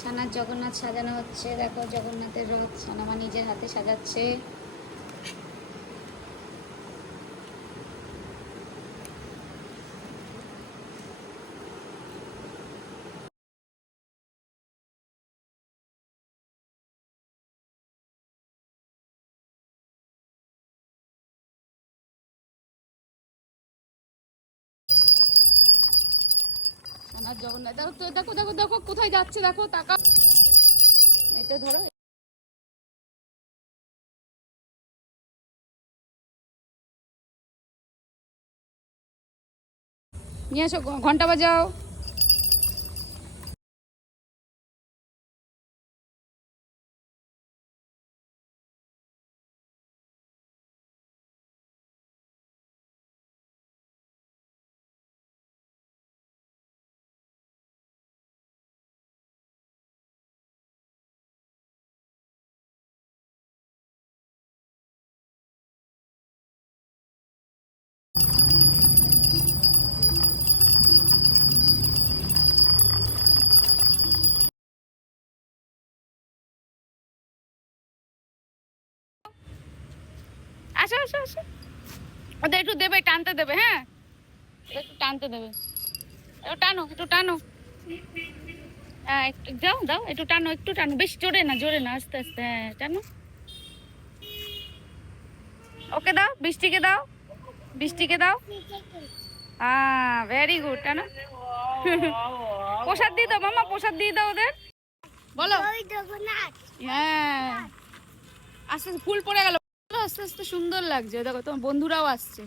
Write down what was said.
সানার জগন্নাথ সাজানো হচ্ছে, দেখো জগন্নাথের রথ সানামা নিজের হাতে সাজাচ্ছে। সানার জগন্নাথ দেখো তো, দেখো দেখো দেখো কোথায় যাচ্ছে, দেখো তাকা, এটা ধরো। নিয়ে এসো, ঘন্টা বাজাও। আসো আসো আসো, ওদের একটু দেবে, টানতে দেবে, হ্যাঁ একটু টানতে দেবে, একটু টানো একটু টানো। হ্যাঁ একটু দাও দাও, একটু টানো একটু টানো, বেশি জোরে না জোরে না, আস্তে আস্তে, হ্যাঁ টানো। ওকে দাও, বৃষ্টিকে দাও, বৃষ্টিকে দাও। হ্যাঁ ভেরি গুড, টানো। প্রসাদ দিয়ে দাও মামা, প্রসাদ দিয়ে দাও ওদের, বলো। হ্যাঁ আস্তে আস্তে ফুল পড়ে গেল, আস্তে আস্তে সুন্দর লাগছে, দেখো তোমার বন্ধুরাও আসছে।